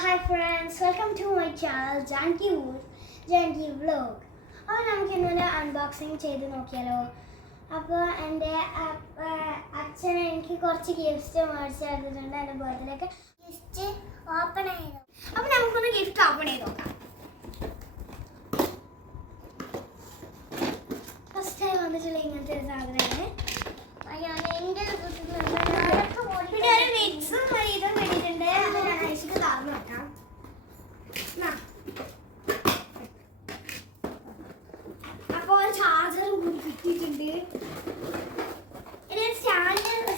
Hi friends, welcome to my channel Janki Vlog. അപ്പോൾ നമുക്ക് ഇന്നലെ അൺബോക്സിങ് ചെയ്ത് നോക്കിയാലോ. അപ്പോൾ എൻ്റെ അച്ഛൻ എനിക്ക് കുറച്ച് ഗിഫ്റ്റ് മേടിച്ച് തന്നിട്ടുണ്ട് എൻ്റെ ബർത്ത്ഡേക്ക്. ഗിഫ്റ്റ് ഓപ്പൺ ചെയ്തു. അപ്പോൾ നമുക്കൊന്ന് ഗിഫ്റ്റ് ഓപ്പൺ ചെയ്ത് നോക്കാം. ഫസ്റ്റ് ടൈം വന്നിട്ടുള്ള ഇങ്ങനത്തെ ഒരു സാധനമാണ്. പിന്നെ ഒരു മിക്സും ഇതും വേണ്ടിയിട്ടുണ്ട്. അത് ഞാൻ ഐശ്വര്യ താഴ്ന്നു വെക്കാം. അപ്പോൾ ചാർജർ കിട്ടിയിട്ടുണ്ട്. ഇനി സ്റ്റാൻഡ് എന്നൊരു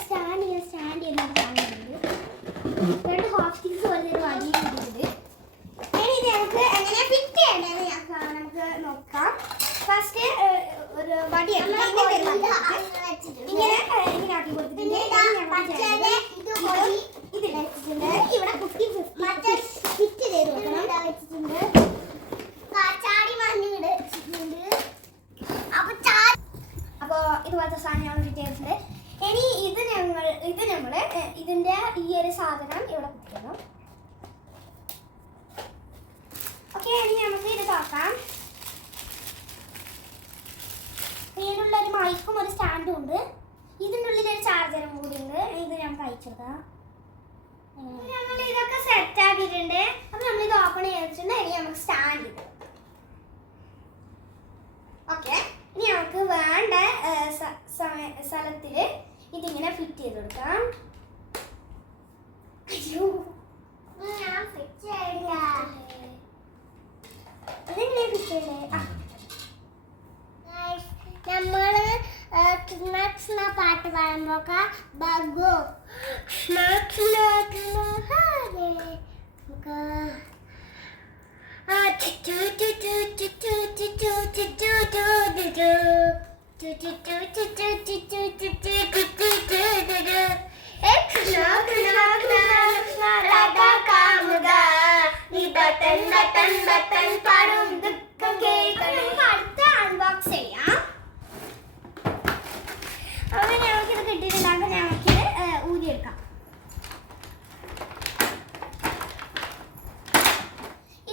സാധനമുണ്ട്. രണ്ട് ഹോസ്റ്റിക്സ് പോലെ ഒരു വടി കിട്ടിയിട്ടുണ്ട്. ഇനി ഇത് നമുക്ക് എങ്ങനെ ഫിറ്റ് ചെയ്യേണ്ടത് നമുക്ക് നോക്കാം. ഫസ്റ്റ് ഒരു വടി ഇങ്ങനെ ആക്കി കൊടുത്തിട്ടുണ്ട്. ഇവിടെ കുട്ടി ഫിറ്റ് ചെയ്ത് വെച്ചിട്ടുണ്ട്. അപ്പോൾ ഇതുപോലത്തെ സാധനം ഞങ്ങൾ ഫിറ്റ് ചെയ്തിട്ടുണ്ട്. ഇനി ഇത് നമ്മൾ ഇതിൻ്റെ ഈ ഒരു സാധനം ഇവിടെ കുത്തിക്കണം. ഓക്കെ, ഇനി നമുക്ക് ഇത് തുറക്കാം. ഇതിനുള്ള ഒരു മൈക്കും ഒരു സ്റ്റാൻഡും ഉണ്ട്. ഇതിൻ്റെ ഉള്ളിൽ ഒരു ചാർജറും കൂടി ഉണ്ട്. ഇത് നമുക്ക് അയച്ചെടുക്കാം. നമ്മൾ ഇതൊക്കെ സെറ്റ് ആക്കിയിട്ടുണ്ട്. അപ്പം നമ്മളിത് ഓപ്പൺ ചെയ്തിട്ടുണ്ട്. ഇനി നമുക്ക് സ്റ്റാൻഡ് ഇടും. ഓക്കെ, ഇനി നമുക്ക് വേണ്ട സ്ഥലത്തിൽ ഇതിങ്ങനെ ഫിറ്റ് ചെയ്ത് കൊടുക്കാം. അയ്യോ, ഞാൻ ഫിറ്റ് ചെയ്യില്ല. ഇതെങ്ങനെ ഫിറ്റ് ചെയ്യണ്ടേ? നമ്മള് പാട്ട് പാടുമ്പോ ബഗോ അടുത്ത അൺബോക്സ് ചെയ്യാം. അങ്ങനെ നമുക്കിത് കിട്ടിയിട്ടുണ്ടാകും. നമുക്കിത് ഊതിയെടുക്കാം.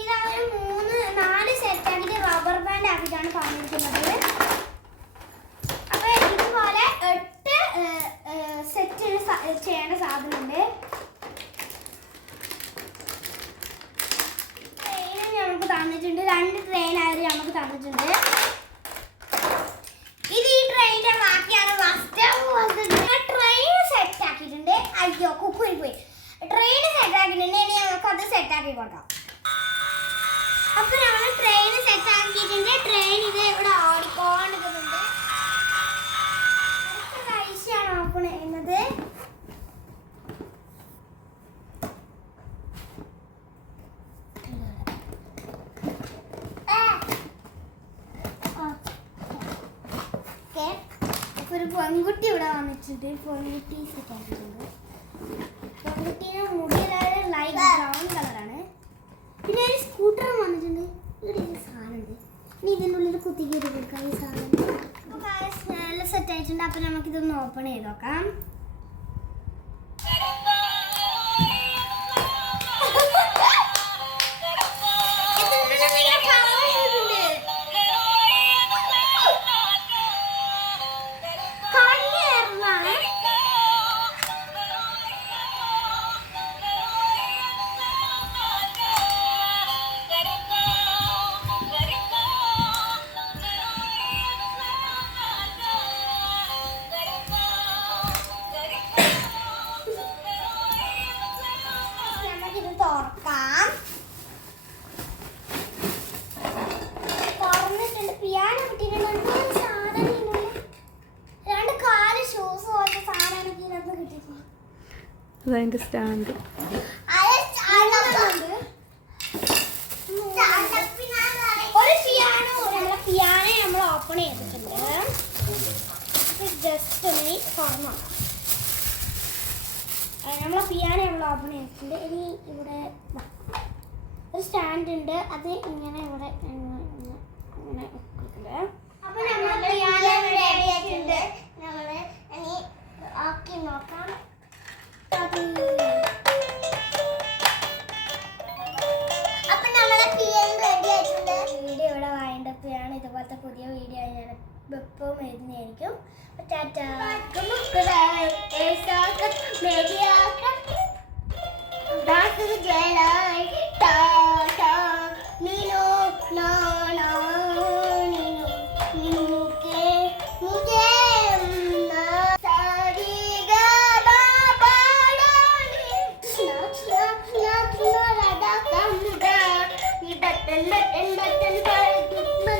ഇതൊരു 3-4 സെറ്റാക്കിയിട്ട് റബ്ബർ ബാൻഡ് ആക്കിയിട്ടാണ് പറഞ്ഞിരിക്കുന്നത്. അപ്പോൾ ഇതുപോലെ 8 സെറ്റ് ചെയ്യേണ്ട സാധനമുണ്ട്. ട്രെയിൻ നമുക്ക് തന്നിട്ടുണ്ട്. 2 ട്രെയിനായത് നമുക്ക് തന്നിട്ടുണ്ട്. ഇത് ഈ ട്രെയിനിന്റെ ബാക്കിയാണ്. ട്രെയിൻ സെറ്റ് ആക്കിയിട്ടുണ്ട്. അയ്യോ, കുക്കുരി പോയി. ട്രെയിൻ സെറ്റ് ആക്കിയിട്ടുണ്ട്. ഇനി നമുക്ക് അത് സെറ്റ് ആക്കി കൊടുക്കാം. അപ്പൊ നമ്മൾ ട്രെയിൻ സെറ്റ് ആക്കിയിട്ടുണ്ട്. ട്രെയിൻ ഇത് ഇവിടെ ഓടിക്കൊണ്ടിരിക്കുന്നുണ്ട്. അടുത്ത കാഴ്ചയാണ് ഓപ്പൺ ചെയ്യുന്നത്. ഒരു പെൺകുട്ടി ഇവിടെ വന്നിട്ടുണ്ട്. പെൺകുട്ടി സെറ്റ് ആക്കിയിട്ടുണ്ട്. പെൺകുട്ടീനെ മുടിയിലായ ലൈറ്റ് ബ്രൗൺ കളറാണ്. പിന്നെ ഒരു സ്കൂട്ടറും വന്നിട്ടുണ്ട്. ഇവിടെ ഒരു സാധനമുണ്ട്. ഇനി ഇതിൻ്റെ ഉള്ളിൽ കുത്തിക്ക് ചെയ്ത് കൊടുക്കാം ഈ സാധനം. അപ്പോൾ നല്ല സെറ്റ് ആയിട്ടുണ്ട്. അപ്പോൾ നമുക്കിതൊന്ന് ഓപ്പൺ ചെയ്ത് നോക്കാം. തുറന്നിട്ടുണ്ട്. പിയാനോ കിട്ടിയിട്ടുണ്ട്. രണ്ട് കാല് ഷൂസ് പോലത്തെ സാധനമാണ് ഇതിനകത്ത് കിട്ടിയിട്ടുണ്ട്. അതിന്റെ സ്റ്റാൻഡ് ഒരു പിയാനോ നമ്മൾ ഓപ്പൺ ചെയ്തിട്ടുണ്ട്. ജസ്റ്റ് ഒന്ന് തുറന്നു നമ്മളെ പിയാനോ നമ്മൾ ഓപ്പൺ ചെയ്തിട്ടുണ്ട്. ഇനി ഇവിടെ ഒരു സ്റ്റാൻഡ് ഉണ്ട്. അത് ഇങ്ങനെ ഇവിടെ ഇങ്ങനെ അപ്പൊ നമ്മൾ പിയാനോ റെഡി ആയിട്ടുണ്ട്. നമ്മൾ ഇനി ആക്കി നോക്കാം. സബ്സ്ക്രൈബ് ഇതുപോലത്തെ പുതിയ വീഡിയോ ഞാൻ എപ്പോഴും വരുന്നതായിരിക്കും. Tata. Button, button, button, button,